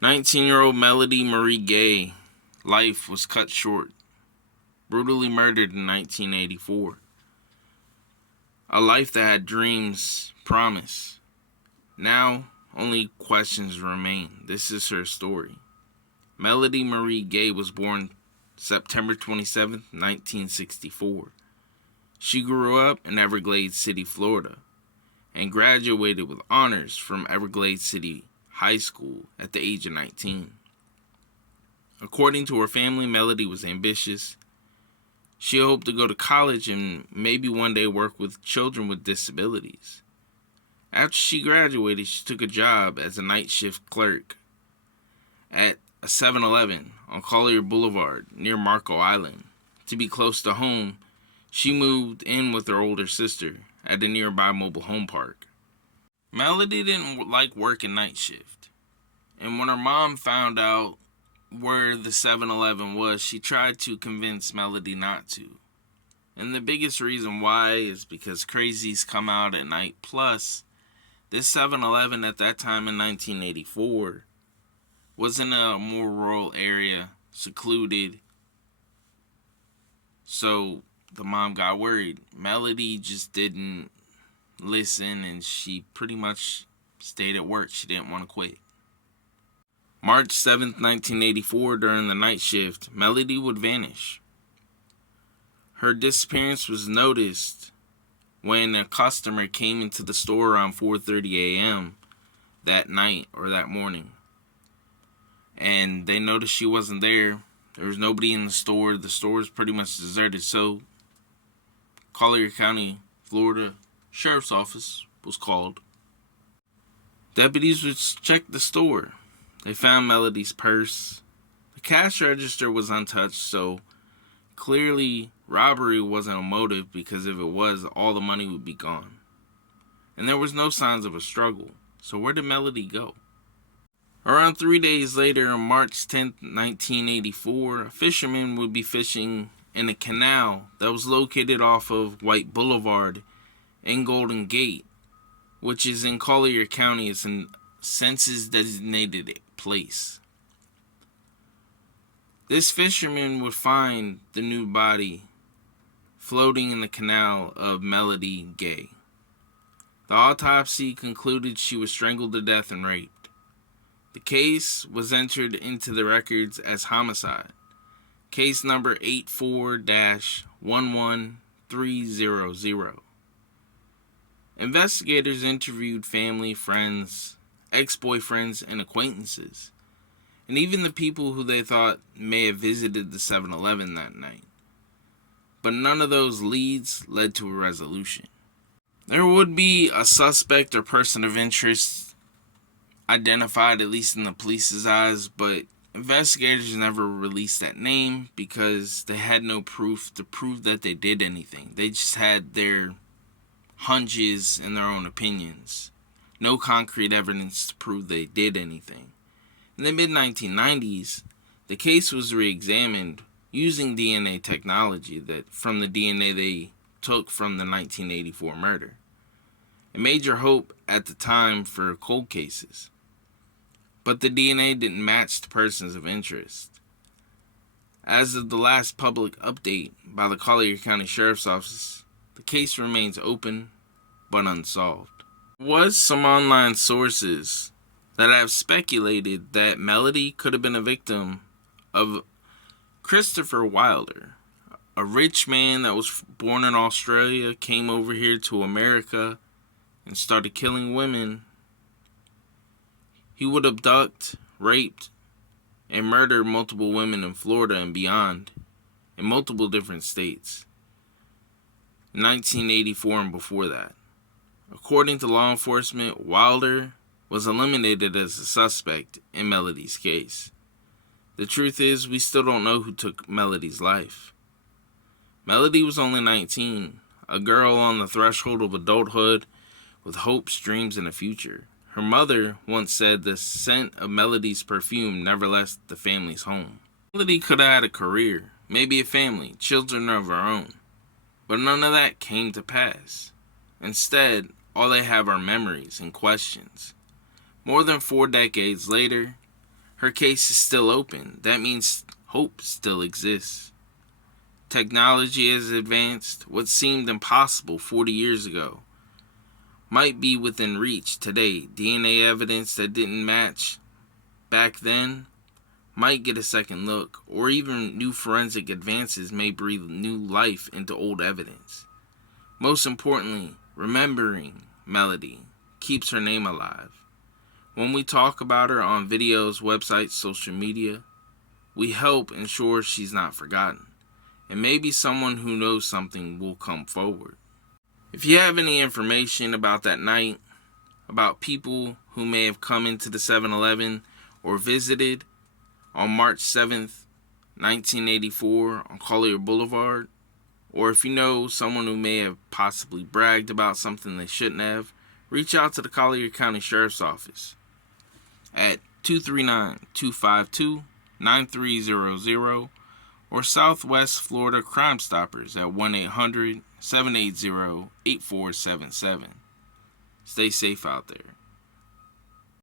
19-year-old Melody Marie Gay life was cut short, brutally murdered in 1984. A life that had dreams, promise. Now, only questions remain. This is her story. Melody Marie Gay was born September 27, 1964. She grew up in Everglades City, Florida, and graduated with honors from Everglades City High School at the age of 19. According to her family, Melody was ambitious. She hoped to go to college and maybe one day work with children with disabilities. After she graduated, she took a job as a night shift clerk at a 7-Eleven on Collier Boulevard near Marco Island. To be close to home, she moved in with her older sister at a nearby mobile home park. Melody didn't like working night shift, and when her mom found out where the 7-Eleven was, she tried to convince Melody not to. And the biggest reason why is because crazies come out at night. Plus, this 7-Eleven at that time in 1984 was in a more rural area, secluded. So the mom got worried. Melody just didn't listen, and she pretty much stayed at work. She didn't want to quit. March 7th, 1984, during the night shift, Melody would vanish. Her disappearance was noticed when a customer came into the store around 4:30 a.m. that night or that morning. And they noticed she wasn't there. There was nobody in the store. The store was pretty much deserted. So, Collier County, Florida Sheriff's Office was called. Deputies would check the store. They found Melody's purse. The cash register was untouched, so clearly robbery wasn't a motive, because if it was, all the money would be gone. And there was no signs of a struggle. So where did Melody go? Around 3 days later, on March 10th, 1984, a fisherman would be fishing in a canal that was located off of White Boulevard in Golden Gate, which is in Collier County. It's a census-designated place. This fisherman would find the nude body floating in the canal of Melody Gay. The autopsy concluded she was strangled to death and raped. The case was entered into the records as homicide. Case number 84-11300. Investigators interviewed family, friends, ex-boyfriends, and acquaintances, and even the people who they thought may have visited the 7-Eleven that night. But none of those leads led to a resolution. There would be a suspect or person of interest identified, at least in the police's eyes, but investigators never released that name because they had no proof to prove that they did anything. They just had their hunches and their own opinions. No concrete evidence to prove they did anything. In the mid-1990s, the case was re-examined using DNA technology that from the DNA they took from the 1984 murder. A major hope at the time for cold cases. But the DNA didn't match the persons of interest. As of the last public update by the Collier County Sheriff's Office, the case remains open but unsolved. There was some online sources that have speculated that Melody could have been a victim of Christopher Wilder, a rich man that was born in Australia, came over here to America, and started killing women. He would abduct, raped, and murder multiple women in Florida and beyond, in multiple different states, in 1984 and before that. According to law enforcement, Wilder was eliminated as a suspect in Melody's case. The truth is, we still don't know who took Melody's life. Melody was only 19, a girl on the threshold of adulthood with hopes, dreams, and a future. Her mother once said the scent of Melody's perfume never left the family's home. Melody could have had a career, maybe a family, children of her own, but none of that came to pass. Instead, all they have are memories and questions. More than 4 decades later, Her case is still open. That means hope still exists. Technology has advanced. What seemed impossible 40 years ago might be within reach today. DNA evidence that didn't match back then might get a second look, or even new forensic advances may breathe new life into old evidence. Most importantly, remembering Melody keeps her name alive. When we talk about her on videos, websites, social media, we help ensure she's not forgotten. And maybe someone who knows something will come forward. If you have any information about that night, about people who may have come into the 7-Eleven or visited on March 7th, 1984 on Collier Boulevard, or if you know someone who may have possibly bragged about something they shouldn't have, reach out to the Collier County Sheriff's Office at 239-252-9300 or Southwest Florida Crime Stoppers at 1-800-780-8477. Stay safe out there.